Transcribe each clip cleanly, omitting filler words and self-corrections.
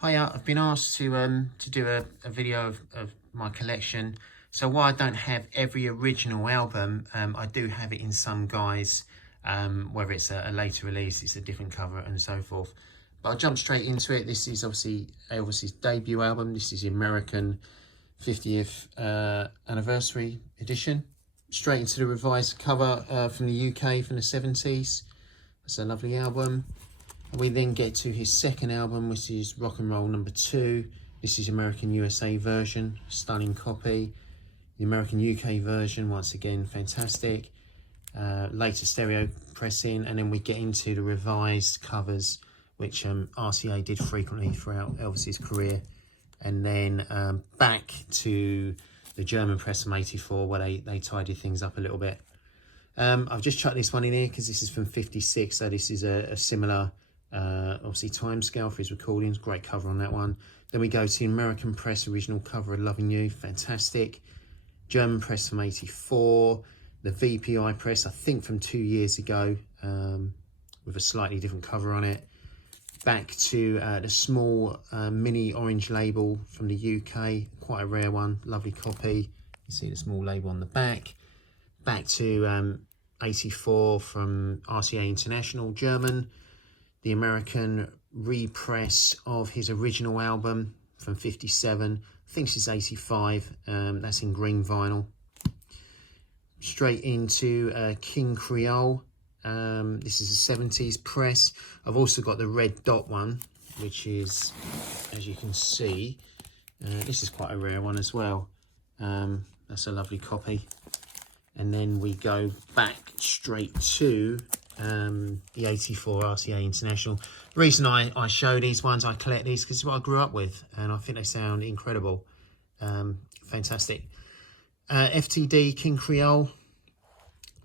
Hiya, I've been asked to do a video of my collection. So while I don't have every original album, I do have it in some guise, whether it's a later release, it's a different cover and so forth. But I'll jump straight into it. This is obviously Elvis's debut album. This is the American 50th anniversary edition. Straight into the revised cover from the UK from the 70s. That's a lovely album. We then get to his second album, which is Rock and Roll number 2. This is American USA version, stunning copy. The American UK version, once again, fantastic. Later stereo pressing, and then we get into the revised covers, which RCA did frequently throughout Elvis's career. And then back to the German press from '84, where they tidied things up a little bit. I've just chucked this one in here because this is from '56, so this is a similar obviously time scale for his recordings. Great cover on that one. Then we go to the American press original cover of Loving You, fantastic. German press from '84, the VPI press I think from 2 years ago, with a slightly different cover on it. Back to the small mini orange label from the UK, quite a rare one, lovely copy. You see the small label on the back. Back to '84 from RCA International, German. The American repress of his original album from '57. I think this is '85. That's in green vinyl. Straight into King Creole. This is a '70s press. I've also got the red dot one, which is, as you can see, this is quite a rare one as well. That's a lovely copy. And then we go back straight to the '84 RCA International. The reason I show these ones, I collect these, because it's what I grew up with, and I think they sound incredible. Fantastic. FTD King Creole,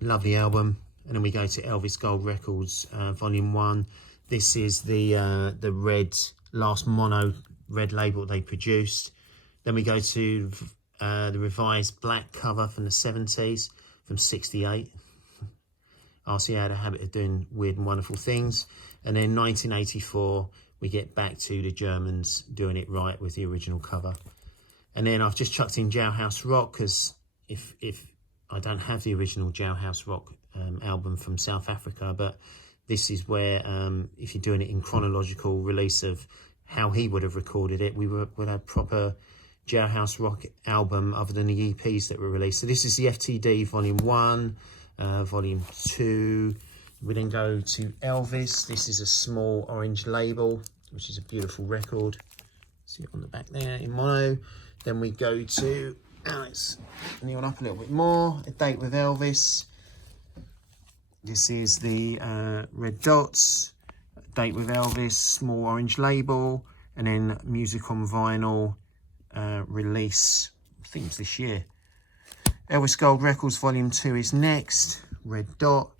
lovely album. And then we go to Elvis Gold Records, Volume 1. This is the red, last mono red label they produced. Then we go to the revised black cover from the '70s, from '68. RCA had a habit of doing weird and wonderful things. And then 1984, we get back to the Germans doing it right with the original cover. And then I've just chucked in Jailhouse Rock, because if I don't have the original Jailhouse Rock album from South Africa, but this is where, if you're doing it in chronological release of how he would have recorded it, we would have proper Jailhouse Rock album other than the EPs that were released. So this is the FTD Volume 1, Volume 2. We then go to Elvis. This is a small orange label, which is a beautiful record. See it on the back there in mono. Then we go to, let's kneel up a little bit more, A Date with Elvis. This is the red dots, A Date with Elvis, small orange label, and then Music on Vinyl release, I think it's this year. Elvis Gold Records Volume 2 is next, red dot.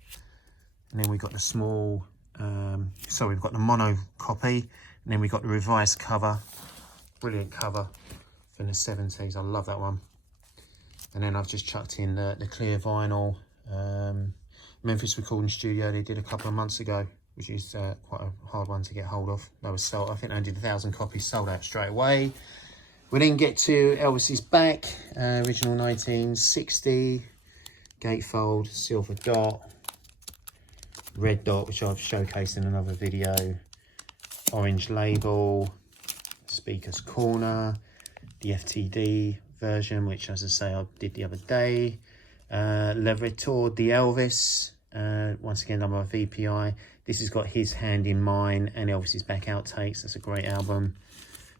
And then we've got the small, we've got the mono copy, and then we've got the revised cover. Brilliant cover from the '70s, I love that one. And then I've just chucked in the clear vinyl Memphis Recording Studio they did a couple of months ago, which is quite a hard one to get hold of. They were sold, I think they did 1,000 copies, sold out straight away. We then get to Elvis's back, original 1960, gatefold, silver dot, red dot, which I've showcased in another video, orange label, speaker's corner, the FTD version, which, as I say, I did the other day, Le Retour de Elvis, once again done by VPI. This has got His Hand in Mine and Elvis's back outtakes. That's a great album.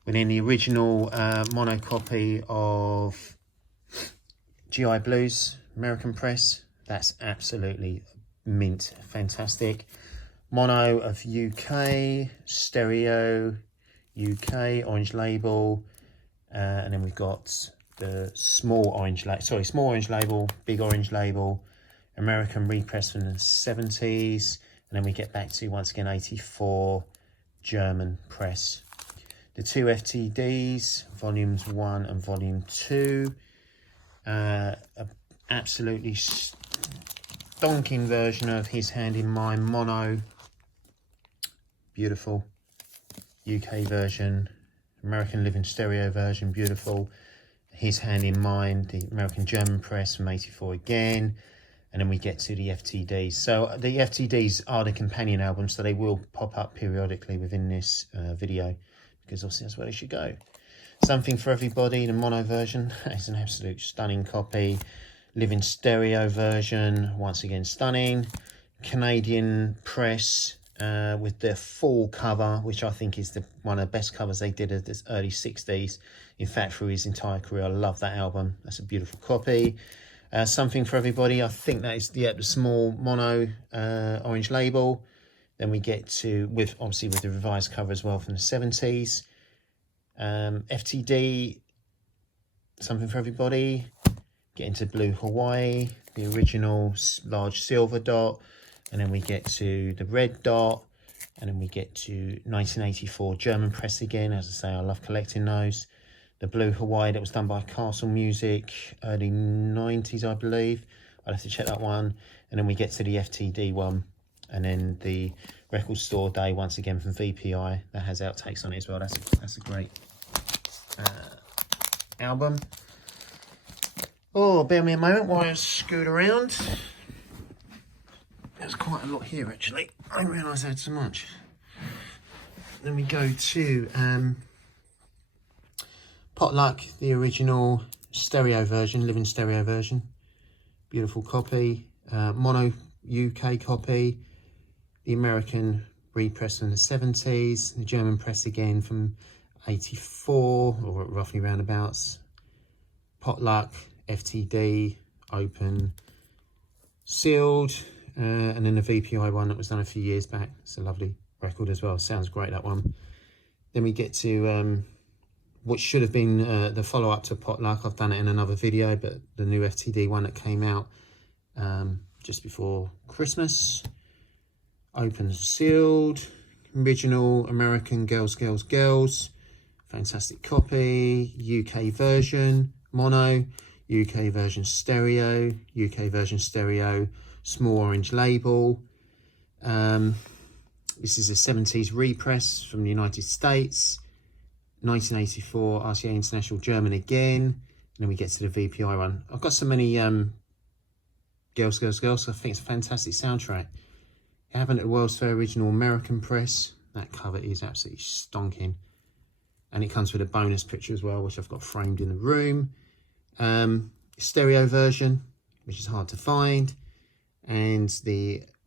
Within the original mono copy of GI Blues, American press, that's absolutely mint, fantastic. Mono of UK, stereo, UK, orange label, and then we've got the small orange label, big orange label, American repress from the '70s, and then we get back to, once again, '84 German press. The two FTDs, Volumes 1 and Volume 2, absolutely stonking version of His Hand in Mine mono, beautiful. UK version, American Living Stereo version, beautiful. His Hand in Mind, the American German press from 84 again. And then we get to the FTDs. So the FTDs are the companion albums, so they will pop up periodically within this video, because obviously that's where they should go. Something for Everybody, the mono version, is an absolute stunning copy. Living Stereo version, once again stunning. Canadian press with the full cover, which I think is one of the best covers they did of this early 60s. In fact, through his entire career, I love that album. That's a beautiful copy. Something for Everybody, I think that is the small mono orange label. Then we get to, obviously with the revised cover as well from the 70s. FTD, Something for Everybody. Get into Blue Hawaii, the original large silver dot. And then we get to the red dot. And then we get to 1984 German press again. As I say, I love collecting those. The Blue Hawaii that was done by Castle Music, early 90s, I believe. I'll have to check that one. And then we get to the FTD one. And then the Record Store Day, once again from VPI. That has outtakes on it as well. That's a great album. Oh, bear me a moment while I scoot around. There's quite a lot here, actually. I didn't realise I had so much. Then we go to Potluck, the original stereo version, living stereo version. Beautiful copy. Mono UK copy. The American repress from the 70s. The German press again from 84, or roughly roundabouts. Potluck, FTD, open, sealed. And then the VPI one that was done a few years back. It's a lovely record as well. Sounds great, that one. Then we get to what should have been the follow-up to Potluck. I've done it in another video, but the new FTD one that came out just before Christmas. Open, sealed. Original American Girls, Girls, Girls. Fantastic copy. UK version, mono. UK version stereo. UK version stereo. Small orange label. This is a 70s repress from the United States. 1984 RCA International German again. And then we get to the VPI one. I've got so many Girls, Girls, Girls. I think it's a fantastic soundtrack. It happened at the World's Fair original American press. That cover is absolutely stonking. And it comes with a bonus picture as well, which I've got framed in the room. Stereo version, which is hard to find. And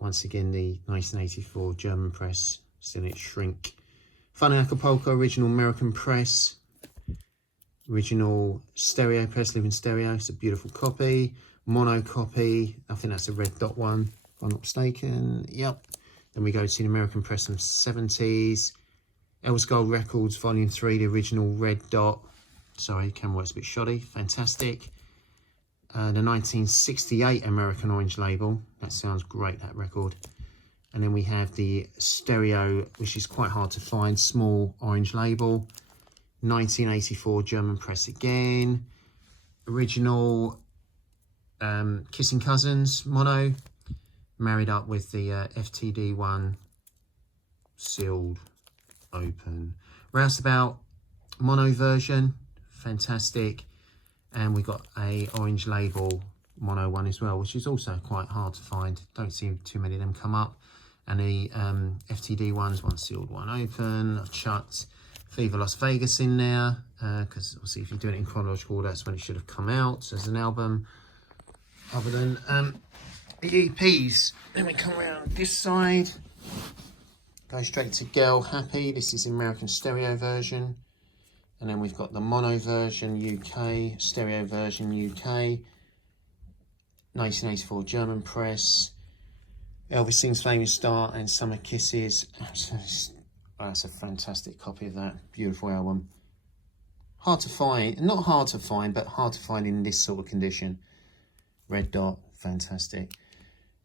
once again, the 1984 German press, still in its shrink. Fun in Acapulco, original American press. Original stereo press, living stereo. It's a beautiful copy. Mono copy. I think that's a red dot one, if I'm not mistaken. Yep. Then we go to the American press from the 70s. Elvis Gold Records, Volume 3, the original red dot. Sorry, camera works a bit shoddy. Fantastic. The 1968 American Orange label. That sounds great, that record. And then we have the stereo, which is quite hard to find, small orange label. 1984 German press again. Original Kissing Cousins mono, married up with the FTD one, sealed, open. Roustabout mono version, fantastic. And we got a orange label mono one as well, which is also quite hard to find. Don't see too many of them come up. And the FTD ones, one sealed, one open. I've chucked Viva Las Vegas in there, because obviously if you do it in chronological order, that's when it should have come out as an album. Other than the EPs, then we come around this side, go straight to Girl Happy. This is the American stereo version. And then we've got the mono version UK, stereo version UK, 1984 German press, Elvis Sings Flaming Star and Summer Kisses. That's a fantastic copy of that. Beautiful album. Hard to find, not hard to find, but hard to find in this sort of condition. Red dot, fantastic.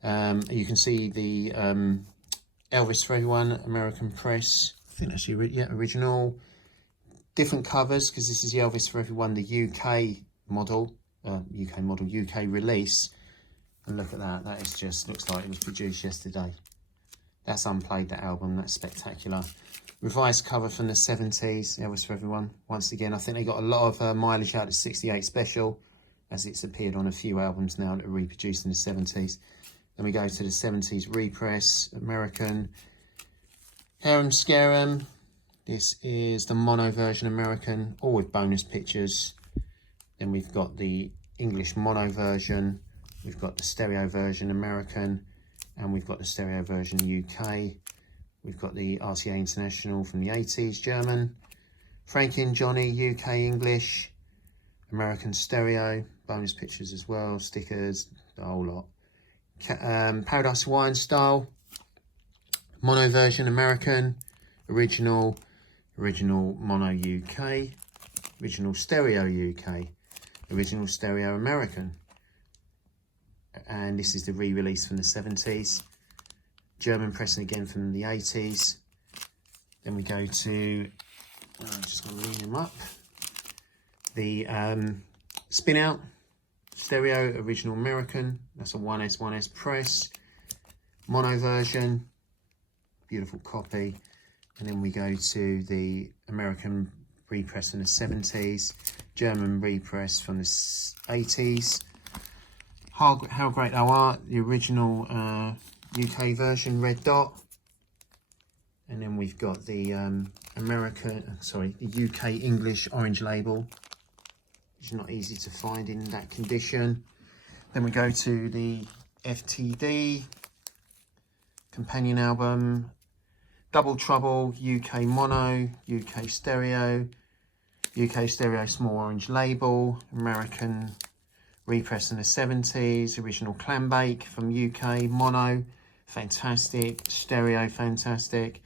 You can see the Elvis for Everyone, American press. I think that's the original. Different covers, because this is the Elvis for Everyone, the UK model, UK release. And look at that, that is just, looks like it was produced yesterday. That's unplayed, that album, that's spectacular. Revised cover from the 70s. Elvis for everyone. Once again, I think they got a lot of mileage out of 68 Special, as it's appeared on a few albums now that are reproduced in the 70s. Then we go to the 70s repress, American. Harem Scarum. This is the mono version American, all with bonus pictures. Then we've got the English mono version. We've got the stereo version American, and we've got the stereo version UK. We've got the RCA International from the 80s, German. Frankie and Johnny, UK English. American stereo, bonus pictures as well, stickers, the whole lot. Paradise Wine style. Mono version American. Original mono UK. Original stereo UK. Original stereo American. And this is the re-release from the 70s. German pressing again from the 80s. Then we go to, I'm just going to lean them up. The Spin Out stereo original American. That's a 1S press. Mono version, beautiful copy. And then we go to the American repress from the 70s. German repress from the 80s. How Great Thou Art, the original UK version, red dot. And then we've got the the UK English orange label, which is not easy to find in that condition. Then we go to the FTD companion album, Double Trouble, UK mono, UK stereo small orange label, American repress in the 70s, original Clambake from UK mono, fantastic, stereo fantastic.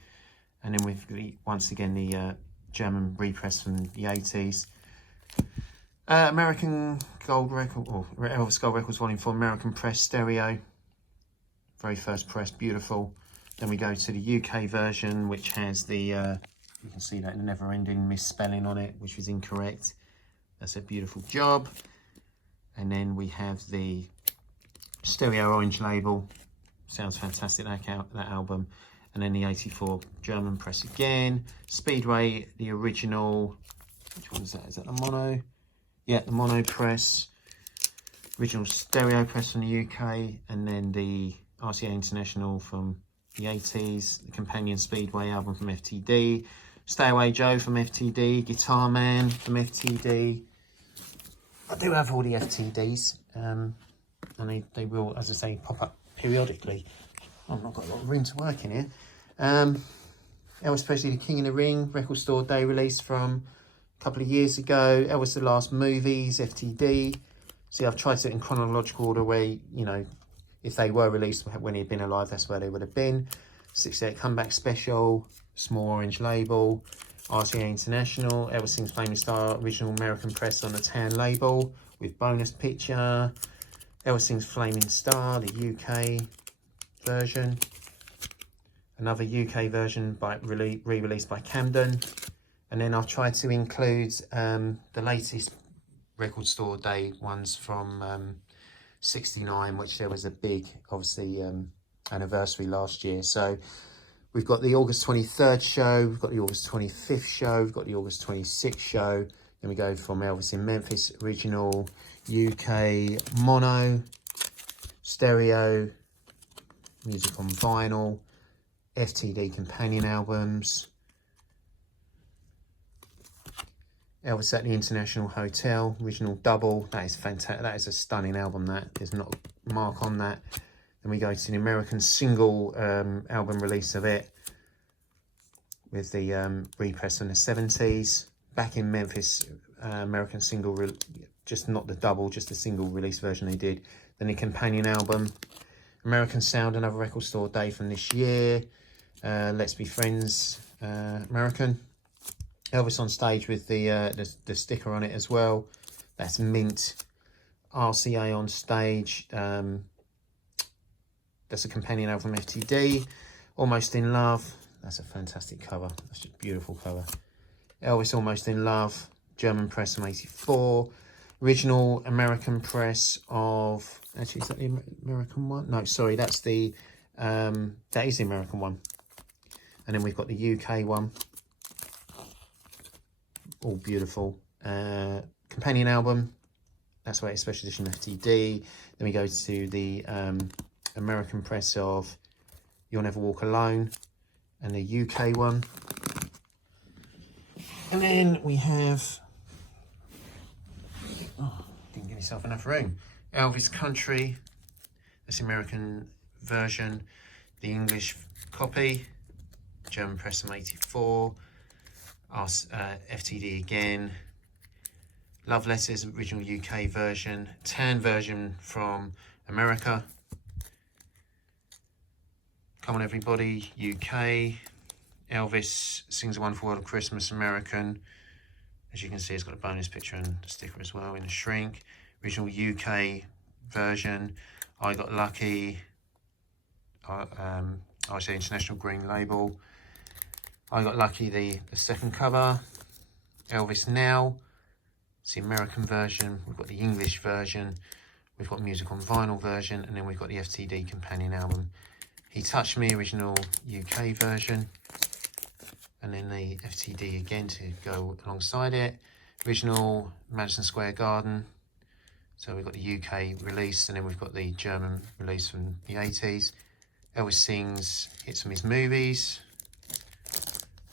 And then we've once again the German repress from the 80s. American Gold Record, or Elvis Gold Records Volume 4, American press stereo. Very first press, beautiful. Then we go to the UK version, which has the, you can see that never-ending misspelling on it, which was incorrect. That's a beautiful job. And then we have the stereo orange label. Sounds fantastic, that album. And then the 84 German press again. Speedway, the original, which one is that? Is that the mono? Yeah, the mono press. Original stereo press from the UK. And then the RCA International from the 80s. The companion Speedway album from FTD. Stay Away Joe from FTD. Guitar Man from FTD. I do have all the FTDs. And they will, as I say, pop up periodically. I've not got a lot of room to work in here. Elvis Presley, The King in the Ring, record store day release from a couple of years ago. Elvis the Last Movies, FTD. See, I've tried to in chronological order where, you know, if they were released when he'd been alive, that's where they would have been. 68 Comeback Special, small orange label. RCA International, Elvis Sings Flaming Star, original American press on the tan label with bonus picture. Elvis Sings Flaming Star, the UK version. Another UK version by re-released by Camden. And then I've tried to include the latest record store day ones from 69, which there was a big, obviously, anniversary last year. So we've got the August 23rd show, we've got the August 25th show, we've got the August 26th show. Then we go from Elvis in Memphis, original UK mono, stereo, music on vinyl, FTD companion albums, Elvis at the International Hotel, original double. That is fantastic. That is a stunning album. That there's not a mark on that. Then we go to the American single album release of it with the repress from the 70s. Back in Memphis, American single, just not the double, just the single release version they did. Then the companion album, American Sound, another record store day from this year. Let's Be Friends, American. Elvis on stage with the sticker on it as well. That's mint. RCA on stage. That's a companion album from FTD. Almost in Love. That's a fantastic cover. That's just a beautiful cover. Elvis Almost in Love. German press from 84. Original American press of... Actually, is that the American one? No, sorry, that's the... that is the American one. And then we've got the UK one, all beautiful. Companion album, that's why it's special edition FTD. Then we go to the American press of You'll Never Walk Alone, and the UK one. And then we have, oh, didn't give yourself enough room, Elvis Country, that's the American version, the English copy, German press from 84, FTD again, Love Letters, original UK version, tan version from America, Come On Everybody, UK, Elvis Sings a Wonderful World of Christmas, American. As you can see, it's got a bonus picture and a sticker as well in a shrink. Original UK version, I Got Lucky, I say International Green Label. I Got Lucky, the second cover. Elvis Now, it's the American version. We've got the English version. We've got Music on Vinyl version, and then we've got the FTD companion album. He Touched Me, original UK version. And then the FTD again to go alongside it. Original Madison Square Garden. So we've got the UK release, and then we've got the German release from the 80s. Elvis Sings Hits from His Movies,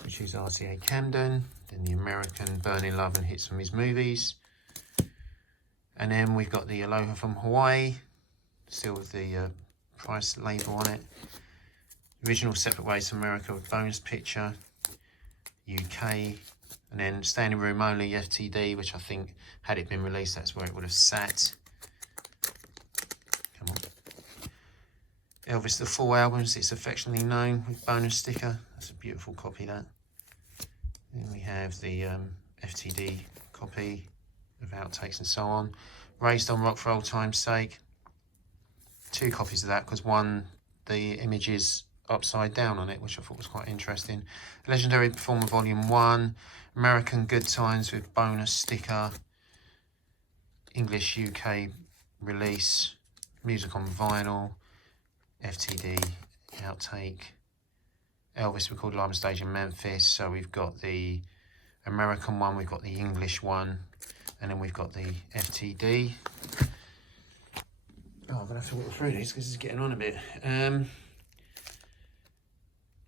which is RCA Camden. Then the American Burning Love and Hits from His Movies. And then we've got the Aloha from Hawaii, still with the price label on it. Original Separate Ways to America with bonus picture, UK. And then Standing Room Only, FTD, which I think, had it been released, that's where it would have sat. Come on. Elvis, the full albums, It's Affectionately Known, with bonus sticker. That's a beautiful copy, that. Then we have the FTD copy of outtakes and so on. Raised on Rock for Old Time's Sake. 2 copies of that, because one, the image is upside down on it, which I thought was quite interesting. Legendary Performer Volume 1. American Good Times with bonus sticker. English UK release. Music on Vinyl. FTD outtake. Elvis recorded live on stage in Memphis. So we've got the American one, we've got the English one, and then we've got the FTD. Oh, I'm gonna have to walk through these because it's getting on a bit. And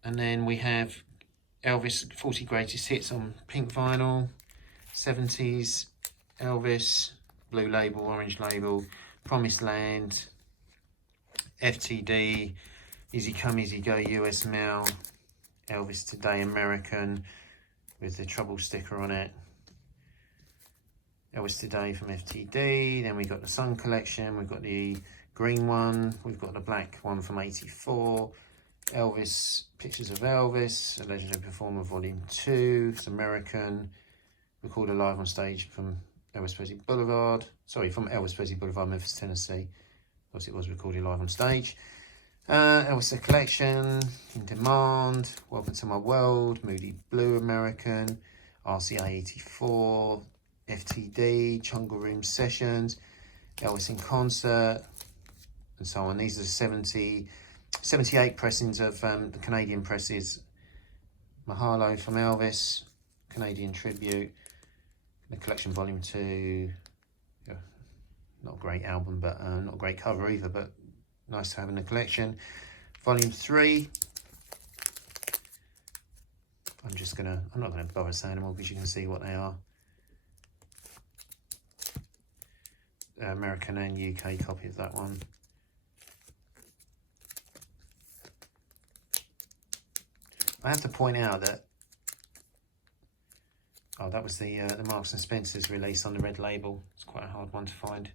then we have Elvis 40 Greatest Hits on pink vinyl, 70s, Elvis, blue label, orange label, Promised Land, FTD, Easy Come, Easy Go, US Mail, Elvis Today American with the trouble sticker on it. Elvis Today from FTD, then we got the Sun Collection, we've got the green one, we've got the black one from 84, Elvis, Pictures of Elvis, A Legendary Performer Volume 2, it's American, recorded live on stage from Elvis Presley Boulevard, from Elvis Presley Boulevard, Memphis, Tennessee. Of course, it was recorded live on stage. Elvis The Collection, In Demand, Welcome to My World, Moody Blue American, RCA 84, FTD, Jungle Room Sessions, Elvis in Concert, and so on. These are the 78 pressings of the Canadian presses. Mahalo from Elvis, Canadian Tribute, The Collection Volume 2. Yeah, not a great album, but not a great cover either, but nice to have in the collection. Volume 3. I'm not gonna bother saying them all because you can see what they are. American and UK copy of that one. I have to point out that that was the Marks and Spencer's release on the red label. It's quite a hard one to find.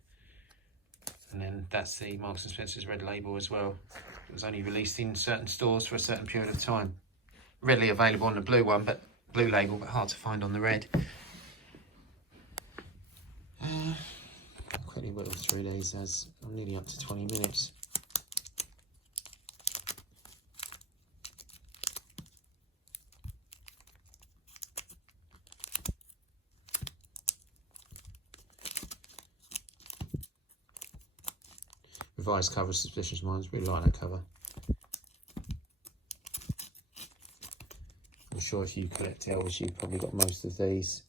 And then that's the Marks and Spencer's red label as well. It was only released in certain stores for a certain period of time. Readily available on the blue one, but blue label, but hard to find on the red. I'll quickly whittle through these as I'm nearly up to 20 minutes. Revised cover, Suspicious Minds, really like that cover. sure if you collect Elvis, you've probably got most of these.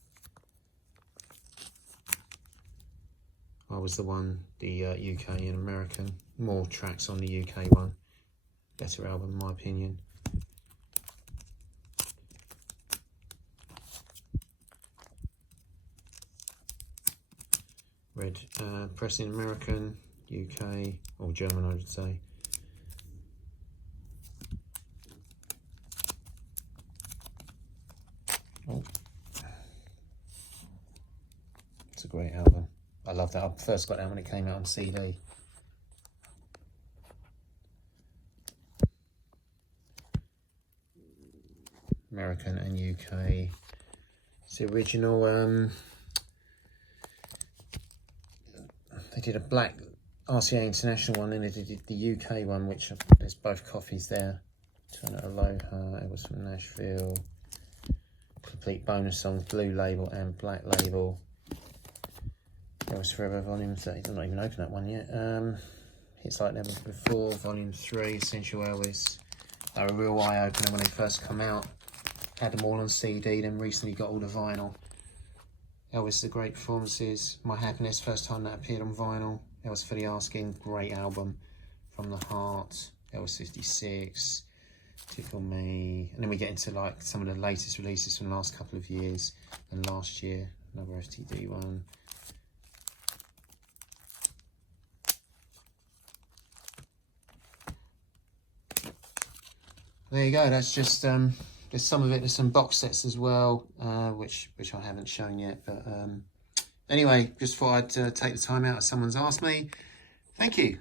I was the one, the UK and American. More tracks on the UK one. Better album, in my opinion. Red pressing American, UK, or German, I would say. Oh. It's a great album. I love that. I first got that when it came out on CD. American and UK. It's the original. They did a black RCA International one, and they did the UK one, which there's both copies there. Turn It Aloha. It was from Nashville. Complete bonus songs, blue label and black label. Elvis Forever Volume 30. I'm not even opened that one yet. Hits Like Never Before, Volume 3, Essential Elvis. They were a real eye opener when they first come out. Had them all on CD, then recently got all the vinyl. Elvis, The Great Performances, My Happiness, first time that appeared on vinyl. Elvis for the Asking, great album. From the Heart, Elvis 56, Tickle Me. And then we get into like some of the latest releases from the last couple of years. And last year, another FTD one. There you go, that's just, there's some of it, there's some box sets as well, which I haven't shown yet. But anyway, just thought I'd take the time out if someone's asked me. Thank you.